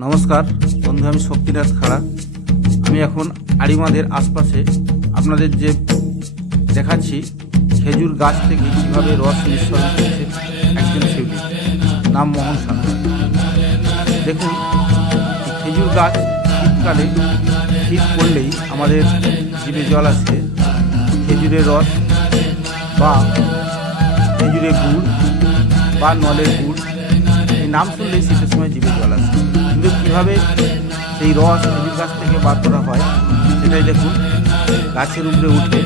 নমস্কার বন্ধু, আমি শক্তিনাথ খাড়া। আমি এখন আড়িমাদের আশপাশে আপনাদের যে দেখাচ্ছি খেজুর গাছ থেকে কীভাবে রস নিঃসরণ করছে একজন শিল্পী, নাম মোহন সান্যাল। দেখুন, খেজুর গাছ শীতকালে শীত পড়লেই আমাদের জিভে জল আসে। খেজুরের রস বা খেজুরের গুড় বা নলের গুড়, এই নাম শুনলেই শীতের সময় জিভে জল আসে। কিন্তু কীভাবে সেই রস খেজুর গাছ থেকে বার করা হয় সেটাই দেখুন। গাছের উপরে উঠে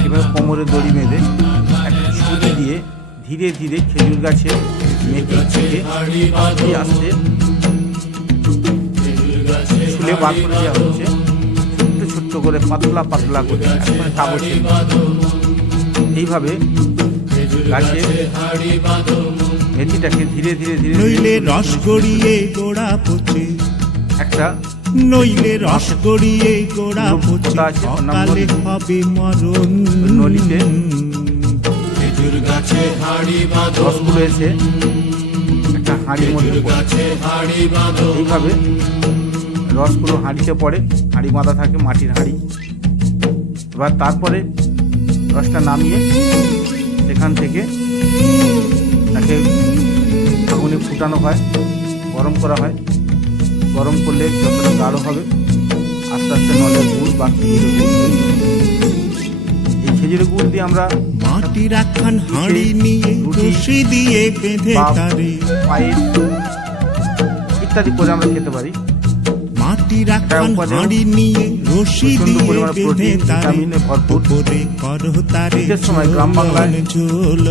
কীভাবে কোমরে দড়ি বেঁধে একটা ছুরি দিয়ে ধীরে ধীরে খেজুর গাছে মেথি থেকে আস্তে আস্তে ছুলে বার করে দেওয়া হচ্ছে, ছোট্ট ছোট্ট করে পাতলা পাতলা করে একবারে কাগজের। এইভাবে গাছে মেথিটাকে ধীরে ধীরে ধীরে নইলে রস গড়িয়ে গোড়া পচে, একটা নইলে রস গড়িয়ে গোড়া পচে, অকালে হবে মরণ। নলিতে খেজুর গাছে হাড়ি বাঁধো, রসগুলো এসে একটা হাঁড়ির মধ্যে পড়ে। এইভাবে রসগুলো হাঁড়িতে পড়ে, হাঁড়ি বাঁধা থাকে, মাটির হাঁড়ি। এবার তারপরে রসটা নামিয়ে সেখান থেকে তাকে আগুনে ফুটানো হয়, গরম করা হয়। গরম করলে যতটা গাঢ় হবে আস্তে আস্তে নলের গুড় বা খেজুরের গুড় তৈরি হবে। এই খেজুরের গুড় দিয়ে আমরা মাটির একখান হাঁড়ি নিয়ে রশি দিয়ে বেঁধে তারে, পায়েস ইত্যাদি করে আমরা খেতে পারি। মাটির একখান হাঁড়ি নিয়ে রশি দিয়ে বেঁধে তারে, উপরে করো তারে সময় গ্রাম বাংলায় ঝোল।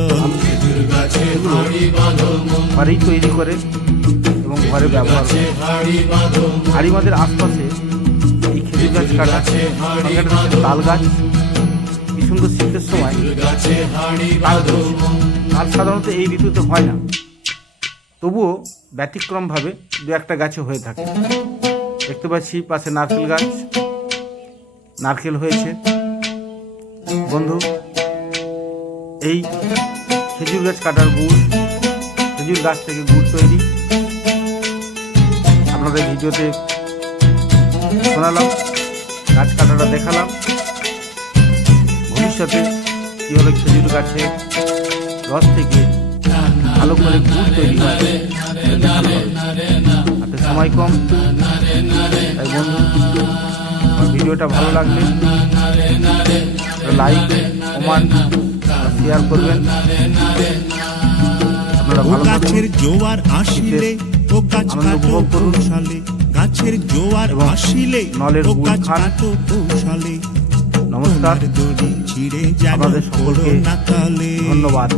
ঘরেই তৈরি করে এবং ঘরে ব্যবহার করে। আড়িমাদের আশপাশে এই খেজুর গাছ কাটা, তাল গাছ, কি সুন্দর শীতের সময় তাল গাছ। তাল সাধারণত এই ঋতুতে হয় না, তবুও ব্যতিক্রমভাবে দু একটা গাছে হয়ে থাকে। দেখতে পাচ্ছি পাশে নারকেল গাছ, নারকেল হয়েছে। বন্ধু, এই খেজুর গাছ কাটার গুড়, খেজুর গাছ থেকে গুড় তৈরি আপনাদের ভিডিওতে শোনালাম, গাছ কাটাটা দেখালাম। ভবিষ্যতে কীভাবে খেজুর গাছে রস থেকে ভালো করে গুড় তৈরি হয় দেখানো হবে। হাতে সময় কম, তাই বন্ধু আমার ভিডিওটা ভালো লাগলে লাইক, কমেন্ট, শেয়ার করবেন। আপনারা ভালো গাছের জোয়ার আসিলে ও গাছ কাটো কৌশলে, গাছের জোয়ার আসিলে নলের ও গুড় গাছ খান। কাটো কৌশলে। নমস্কার, দড়ি ছিঁড়ে যেন আপনাদের সকলকে না তলে ধন্যবাদ।